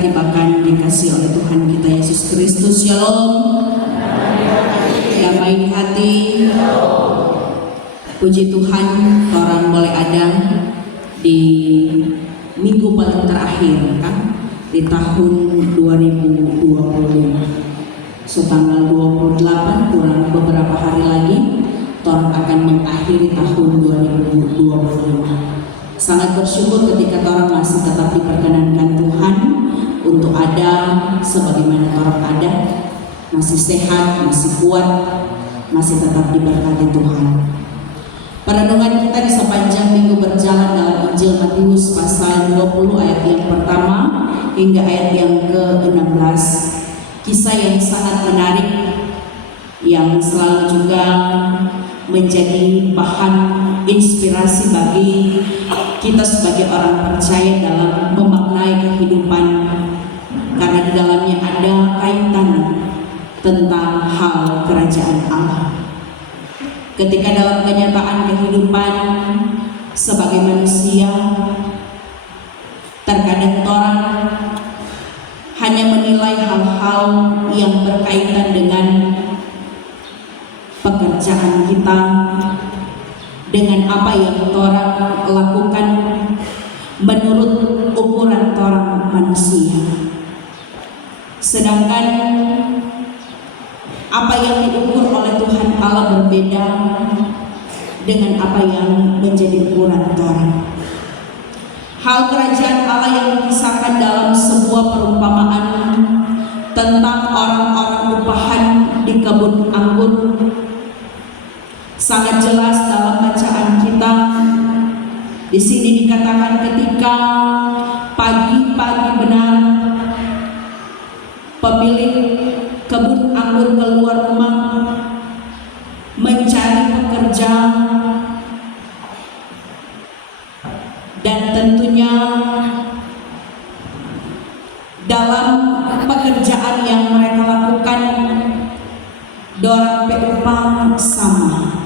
diberkati bahkan dikasih oleh Tuhan kita Yesus Kristus. Shalom. Damai di hati. Puji Tuhan, orang boleh ada di minggu paling terakhir kan di tahun 2020. So tanggal 28 kurang beberapa hari lagi orang akan mengakhiri tahun 2025. Sangat bersyukur ketika orang masih tetap diperkenankan Tuhan untuk ada sebagaimana orang ada, masih sehat, masih kuat, masih tetap diberkati Tuhan. Perenungan kita di sepanjang minggu berjalan dalam Injil Matius pasal 20 ayat yang pertama hingga ayat yang ke-16. Kisah yang sangat menarik yang selalu juga menjadi bahan inspirasi bagi kita sebagai orang percaya dalam memaknai kehidupan, karena di dalamnya ada kaitan tentang hal kerajaan Allah. Ketika dalam kenyataan kehidupan sebagai manusia, terkadang orang hanya menilai hal-hal yang berkaitan dengan pekerjaan kita, dengan apa yang orang lakukan menurut ukuran orang manusia. Sedangkan apa yang diukur oleh Tuhan Allah berbeda dengan apa yang menjadi ukuran orang. Hal kerajaan Allah yang dikisahkan dalam sebuah perumpamaan tentang orang-orang upahan di kebun anggur sangat jelas dalam bacaan kita. Di sini dikatakan ketika pagi-pagi benar pemilik kebun anggur keluar rumah mencari pekerja, dan tentunya dalam pekerjaan yang mereka lakukan dorang upah sama.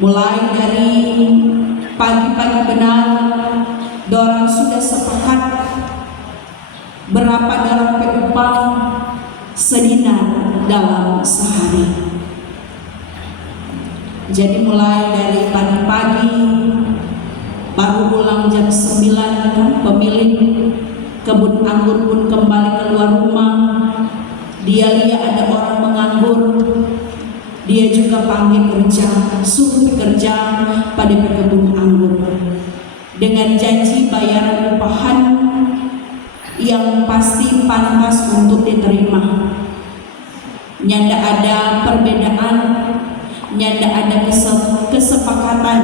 Mulai dari pagi-pagi benar dorang sudah sepakat berapa dorang upah sedinar dalam sehari. Jadi mulai dari pagi-pagi baru pulang jam 9 kan, pemilik kebun anggur pun kembali keluar rumah. Dia lihat ada orang menganggur, dia juga panggil kerja, suruh bekerja pada kebun anggur dengan janji bayaran upahan yang pasti pantas untuk diterima. Nyanda ada perbedaan, nyanda ada kesepakatan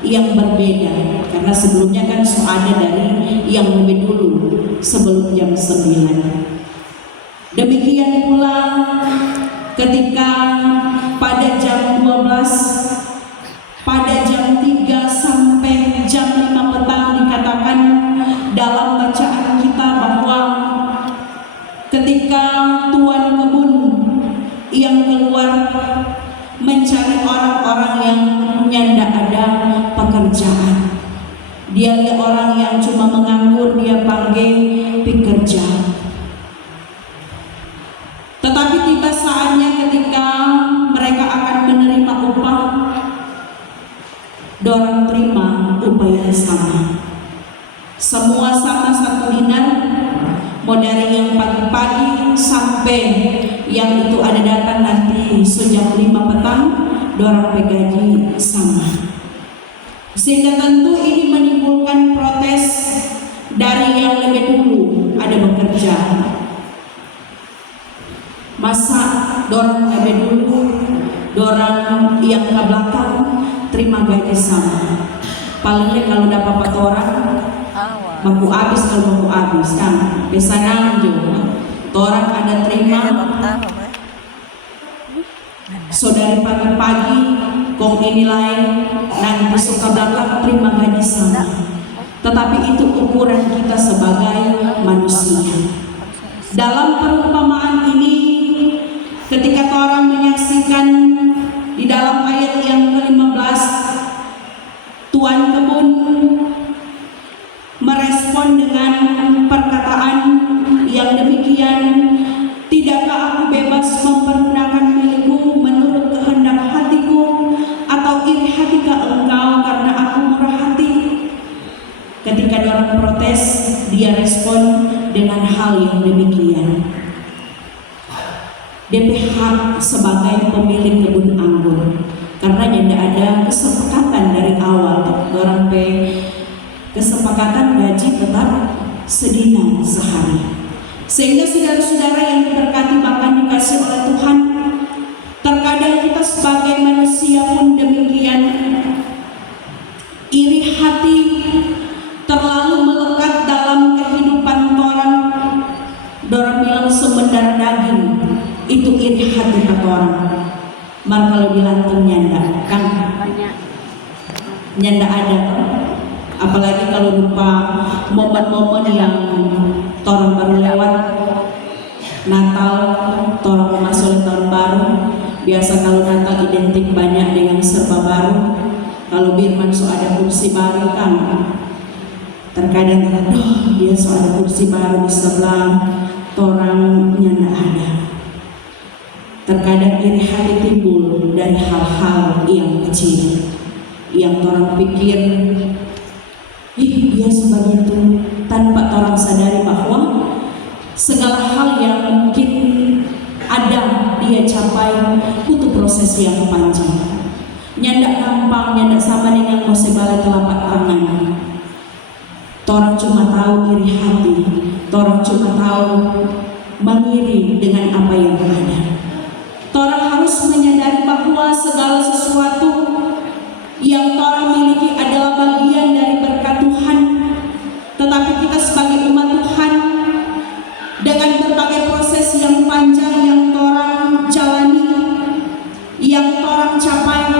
yang berbeda, karena sebelumnya kan ada dari yang lebih dulu sebelum jam 9. Demikian pula ketika pada jam 12, pada jam 3 sampai jam 5 petang dikatakan dalam bacaan kita bahwa ketika tuan kebun yang keluar mencari orang-orang yang nyanda ada pekerjaan, dia lihat orang yang cuma menganggur, dia panggil pekerja. Tetapi tiba saatnya ketika mereka akan menerima upah, dorang terima upah yang sama. Semua sama 1 dinar, mau dari yang pagi-pagi sampai yang itu ada datang nanti jam 5 petang, dorang gaji sama. Sehingga tentu ini menimbulkan protes dari yang lebih dulu ada bekerja. Masa dorang lebih dulu, dorang yang ke belakang terima gaji sama. Palingnya kalau dapat 4 orang baku habis, kalau baku habis kan bisa nanjung. Orang ada terima, so dari pagi-pagi kong ini lain, nanti besok ke belakang terima gaji sama. Tetapi itu ukuran kita sebagai manusia. Dalam perumpamaan ini, ketika orang menyaksikan di dalam ayat yang ke-15, tuan kebun merespon dengan perkataan protes, dia respon dengan hal yang demikian. DP hak sebagai pemilik kebun anggur, karena tidak ada kesepakatan dari awal, orang kesepakatan gaji tetap sedina sehari. Sehingga saudara-saudara yang diberkati bahkan dikasih oleh Tuhan, terkadang kita sebagai manusia pun demikian, iri hati terlalu melekat dalam kehidupan orang. Dorang bilang sumber daging itu iri hati kata orang. Mar kalau bilang nyanda kan nyanda ada, apalagi kalau lupa momen-momen yang orang baru lewat Natal, orang masuk tahun baru. Biasa kalau Natal identik banyak dengan serba baru. Kalau Birman so ada kursi baru kan, terkadang aduh dia so ada kursi baru di sebelah, orangnya tidak ada. Terkadang iri hati timbul dari hal-hal yang kecil, yang orang pikir, ih dia sebegitu, tanpa orang sadari bahwa segala hal yang mungkin ada dia capai butuh proses yang panjang. Nyandak gampang, nyandak sama dengan mosebala telapak tangan. Orang cuma tahu iri hati, orang cuma tahu mengiri dengan apa yang ada. Orang harus menyadari bahwa segala sesuatu yang orang miliki adalah bagian dari berkat Tuhan. Tetapi kita sebagai umat Tuhan, dengan berbagai proses yang panjang yang orang jalani, yang orang capai,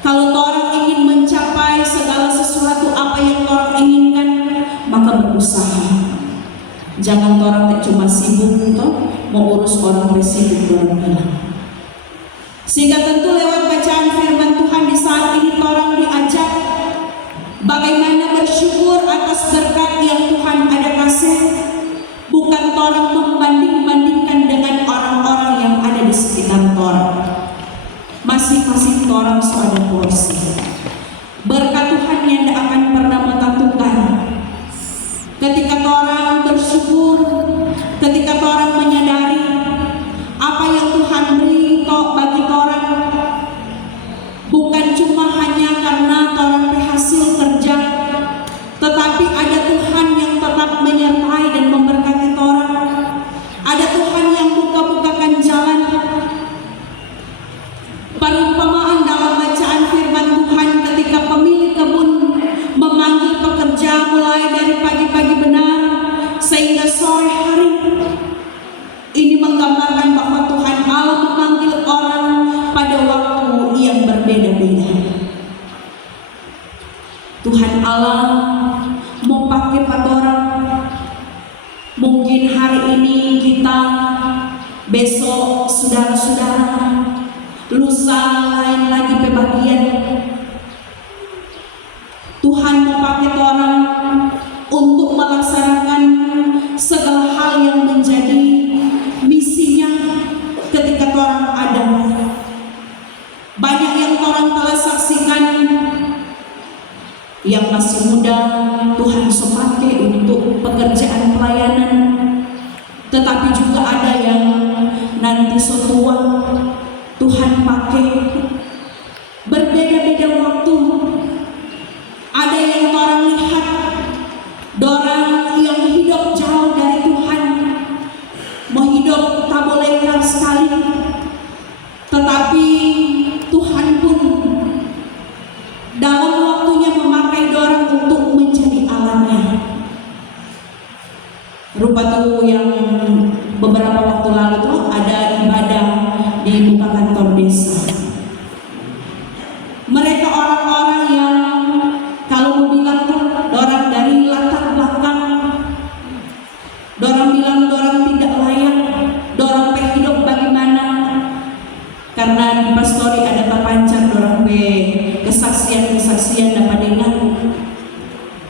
kalau orang ingin mencapai segala sesuatu apa yang orang inginkan, maka berusaha. Jangan orang tak cuma sibuk toh mau urus orang presiden orang bilang. Sehingga tentu lewat bacaan firman Tuhan di saat ini orang diajak bagaimana bersyukur atas berkat yang Tuhan ada kasih. Bukan orang membanding-bandingkan dengan orang-orang yang ada di sekitar orang. Masing-masing orang ada porsi. Berkat Tuhan yang tidak akan pernah menentukan. Ketika orang bersyukur, ketika orang menyadari apa yang Tuhan beri bagi orang, bukan cuma hanya karena orang berhasil kerja, tetapi ada Tuhan yang tetap menyertai dan memberkati orang. Ada Tuhan yang buka-bukakan jalan. Perumpamaan dalam bacaan firman Tuhan ketika pemilik kebun memanggil pekerja mulai dari pagi-pagi benar sehingga sore hari. Ini menggambarkan bahwa Tuhan Allah memanggil orang pada waktu yang berbeda-beda. Tuhan Allah mau pakai pada orang. Mungkin hari ini kita, besok saudara-saudara, lusa lain lagi pembagian. Tuhan mau pakai orang untuk melaksanakan segala hal yang menjadi misinya ketika orang ada. Banyak yang orang telah saksikan, yang masih muda Tuhan pakai untuk pekerjaan pelayanan, tetapi juga ada yang nanti setua Tuhan pakai berbeda-beda waktu. Ada yang orang lihat orang yang hidup jauh dari Tuhan, mau hidup tak boleh keras sekali, tetapi Tuhan pun dalam waktunya memakai orang untuk menjadi alatnya. Rupa tuh yang beberapa waktu lalu tuh ada ibadah di muka kantor desa. Mereka orang-orang yang kalau mau bilang orang dari latar belakang, orang bilang orang tidak layak, orang hidup bagaimana? Karena di pastori ada tapancar orang kesaksian dapat dengar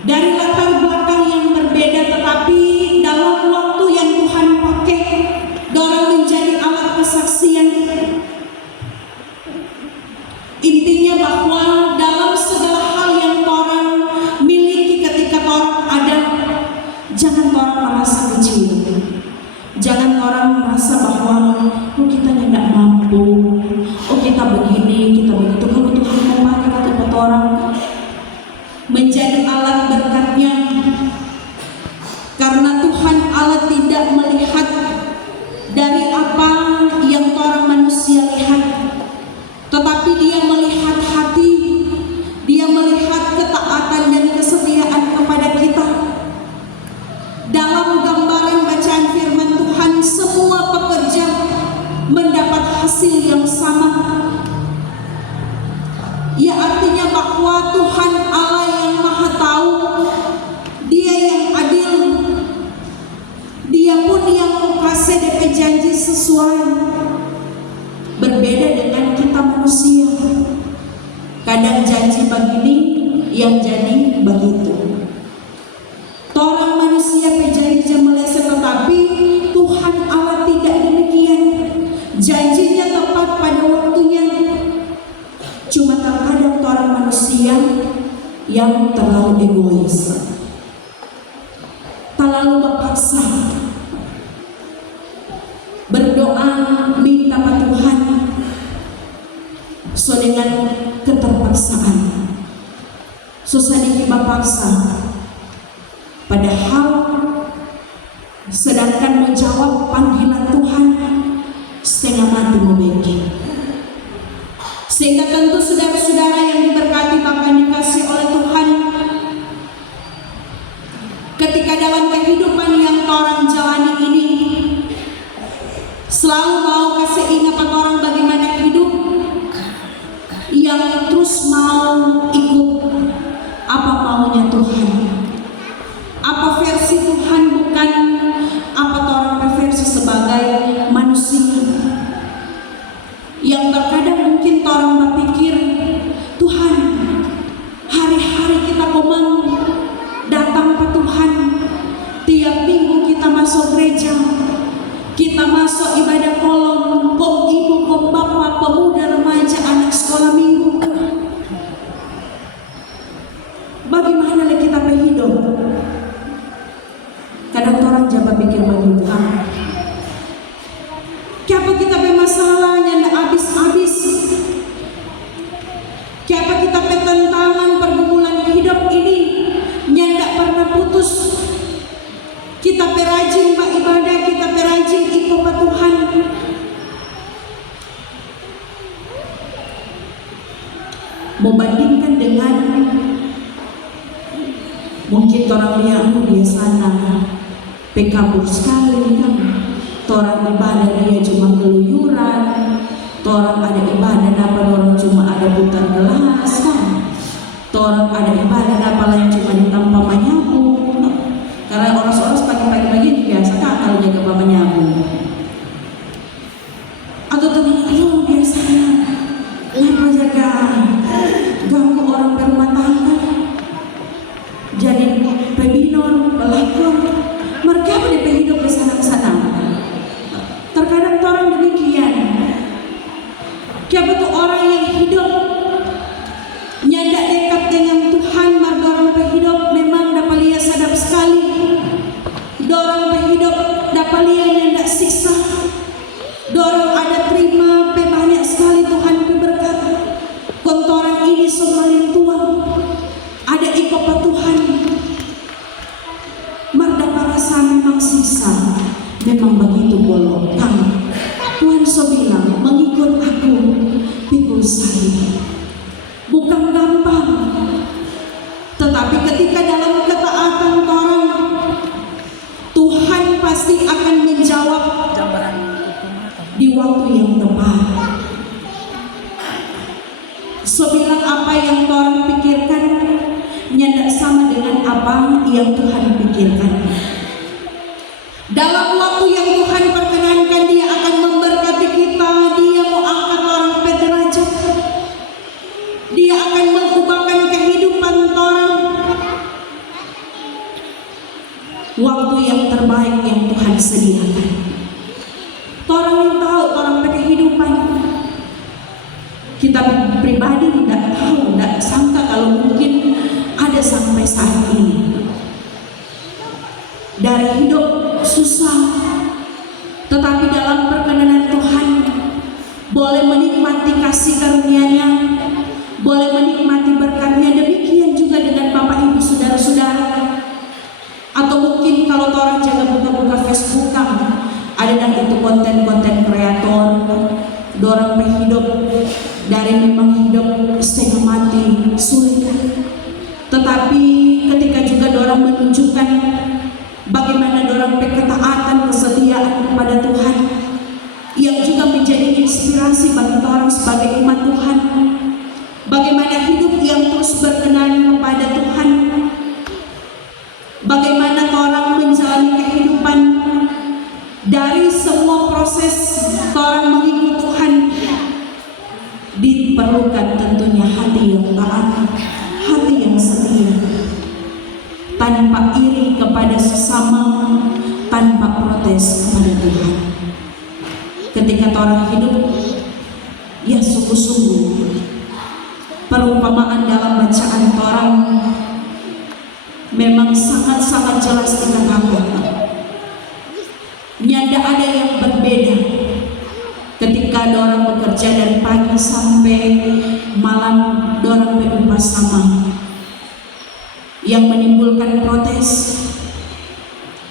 dari latar belakang yang berbeda, tetapi dalam waktu yang Tuhan pakai, orang menjadi alat kesaksian. Intinya bahwa dalam segala hal yang orang miliki ketika orang ada Jangan orang merasa kecil. Jangan orang merasa bahwa oh kita tidak mampu, oh kita begini, kita begitu. Kalau Tuhan memakai kata orang menjadi alat berkatnya, karena Tuhan Allah tidak melihat dari apa yang orang manusia lihat, tetapi Dia melihat hati, Dia melihat ketaatan dan kesetiaan kepada kita. Dalam gambaran bacaan firman Tuhan, semua pekerja mendapat hasil yang sama. Ya, artinya bahwa Tuhan Allah yang Maha Tahu, Dia yang adil, Dia pun yang kasih DP janji sesuai. Berbeda dengan kita manusia, kadang janji begini yang jadi begitu. Orang manusia berjanji meleset, tetapi Tuhan Allah tidak demikian. Janjinya tepat pada waktunya. Cuma terkadang orang manusia yang terlalu egois, terlalu memaksa, berdoa minta pada Tuhan so dengan keterpaksaan, susah dipaksa. Padahal sedangkan menjawab panggilan Tuhan setengah mati memiliki. Sehingga tentu saudara-saudara yang diberkati bahkan dikasih oleh Tuhan, ketika dalam kehidupan yang orang jalani ini, selalu mau kasih ingat pada orang bagaimana hidup yang terus mau ikut apa maunya Tuhan. Apa versi Tuhan, bukan apa orang versi sebagai manusia. Yang terkadang mungkin orang berpikir, Tuhan, hari-hari kita komang datang ke Tuhan, tiap minggu kita masuk gereja, kita masuk ibadah kolom, kom ibu, kom bapak, pemuda, remaja, anak sekolah minggu. Bagaimana kita berhidup? Kadang orang jangan pikir begitu. Kenapa kita bermasalahnya tidak habis-habis? Kenapa kita bertentangan pergumulan hidup ini yang tidak pernah putus? Kita berajin beribadah, kita berajin ikut Tuhan. Membandingkan dengan mungkin orang lihat dia sana kabur sekali kan, orang ibadah dia cuma keluyuran, orang ada ibadah apa orang cuma ada putar gelas kan, orang ada ibadah apa lain cuma ditampa menyapu, karena orang-orang pagi-pagi begini biasa kan kalau jaga bapak menyapu, atau teman biasanya apa jaga ganggu orang berumah tangga, jadi pebinor, pelakon. Mereka boleh hidup di sana-sana. Terkadang orang demikian. Siapa tuh orang yang hidup nyandak dekat dengan Tuhan, maka orang berhidup memang dapat lihat sadap sekali. Dorang berhidup dapat lihat nyandak siksa. Dorang ada terima banyak sekali Tuhan berkat. Kontoran ini semakin tua. Ada ikut Tuhan. Memang sisa, memang begitu bolong. Tuhan so bilang mengikut aku, pikul saya. Bukan gampang, tetapi ketika dalam ketaatan orang, Tuhan pasti akan menjawab di waktu yang tepat. So bilang apa yang orang pikirkan tidak sama dengan apa yang Tuhan pikirkan. Dalam waktu yang Tuhan perkenankan, Dia akan memberkati kita. Dia mau angkat orang ke derajat. Dia akan mengubahkan kehidupan orang. Waktu yang terbaik yang Tuhan sediakan. Orang yang tahu orang kehidupan. Kita pribadi tidak tahu, tidak sangka kalau mungkin ada sampai saat ini. dari hidup susah, tetapi dalam perkenanan Tuhan boleh menikmati kasih karunia-Nya, boleh menikmati berkat-Nya. Demikian juga dengan Bapak Ibu saudara-saudara. Atau mungkin kalau orang jaga buka-buka Facebook kan, ada dan itu konten-konten kreator, dorang berhidup dari memang hidup setengah mati, sulit. Tetapi ketika juga dorang menunjukkan bagaimana dorang ketaatan, kesetiaan kepada Tuhan, yang juga menjadi inspirasi bagi orang sebagai umat Tuhan. Bagaimana hidup yang terus berkenan kepada Tuhan, bagaimana orang menjalani kehidupan dari semua proses orang mengikut Tuhan. Diperlukan tentunya hati yang taat, hati yang setia, tanpa iri kepada sesama, tanpa protes kepada Tuhan. Ketika orang hidup, ya sungguh-sungguh, perumpamaan dalam bacaan orang memang sangat-sangat jelas dikatakan. Nyanda ada yang berbeda ketika orang bekerja dari pagi sampai malam, orang berupah sama, yang menimbulkan protes.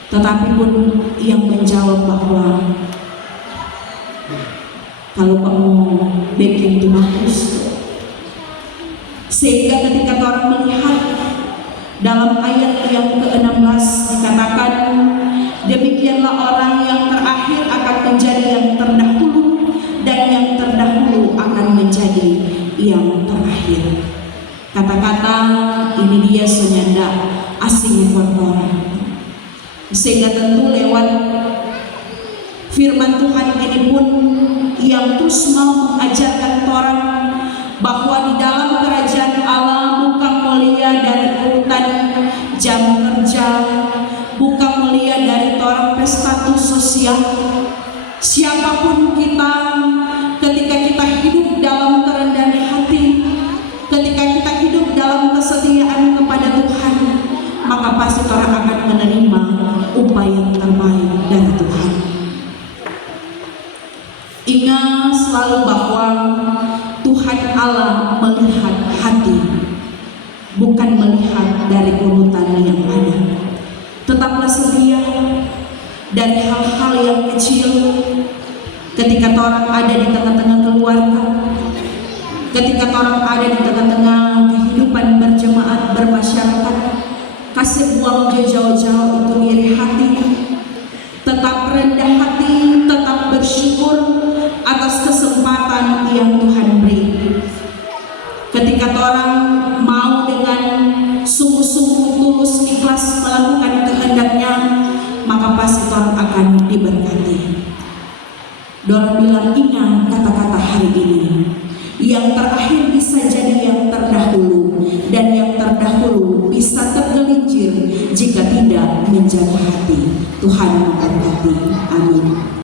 Tetapi pun yang menjawab bahwa kalau kamu bikin itu bagus. Sehingga ketika orang melihat dalam ayat yang ke-16 dikatakan, demikianlah orang yang terakhir akan menjadi yang terdahulu, dan yang terdahulu akan menjadi yang terakhir. Kata-kata ini dia senyanda asing buat orang. Sehingga tentu lewat firman Tuhan ini pun yang terus mau mengajarkan orang bahwa di dalam kerajaan Allah bukan mulia dari urutan jam kerja, bukan mulia dari orang status sosial. Siapapun kita, ketika kita hidup dalam kerendahan hati, ketika kita hidup dalam kesetiaan kepada Tuhan, maka pasti orang akan menerima upaya yang terbaik dari Tuhan. Ingat selalu bahwa Tuhan Allah melihat hati, bukan melihat dari urutan yang ada. Tetaplah setia dari hal-hal yang kecil. Ketika orang ada di tengah-tengah keluarga, ketika orang ada di tengah-tengah kehidupan berjemaat, bermasyarakat, kasih buang jauh-jauh untuk iri hati. Tetap rendah hati, tetap bersyukur atas kesempatan yang Tuhan beri. Ketika orang mau dengan sungguh-sungguh tulus ikhlas melakukan kehendak-Nya, maka pasti orang akan diberkati. Dorang bilang, ingat kata-kata hari ini, yang terakhir bisa jadi yang terdahulu, dan yang terdahulu bisa tergelincir jika tidak menjaga hati. Tuhan memberkati. Amin.